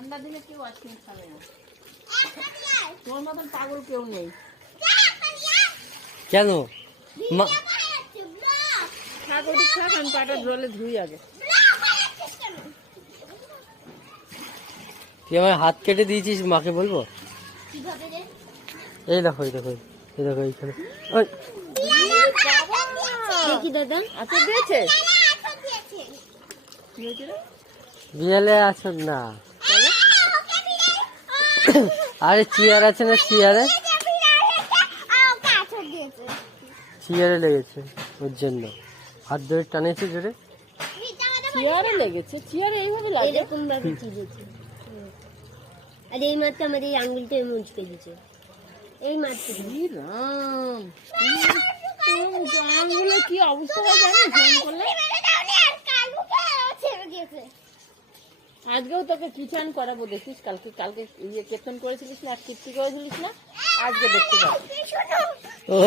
ঠান্ডা দিনে কেউ আইসক্রিম খাবে না, তোর মতন পাগল কেউ নেই। কেন থাক ওটি থাক, আমি পাটা জলে ধুই আগে। তুই আমার হাত কেটে দিয়েছিস, মাকে বলবো? এই দেখো এই দেখো এই দেখো এইখানে। ওই কি দাদা আচ্ছা দিয়েছে, বিড়ালে আছো না? আরে চেয়ার আছে না, চেয়ারে চেয়ারে লেগেছে, ওর জন্য হাত ধরে টানেছে জোরে। চেয়ারে লেগেছে? চেয়ারে এইভাবে লাগে? এরকম ভাবে চিড়েছে। আর এই মাত্র আমার এই আঙ্গুলটা মুচকে দিচ্ছে, এই মাত্র। রাম, আঙুলে কি অবস্থা হয় জানিস ফোন করলে? আজকেও তোকে কিচান করাবো দেখিস, কালকে কালকে ইয়ে কীর্তন করেছিলিস না, কীর্তি করেছিলিস না, আজকে দেখতে পাবি। ও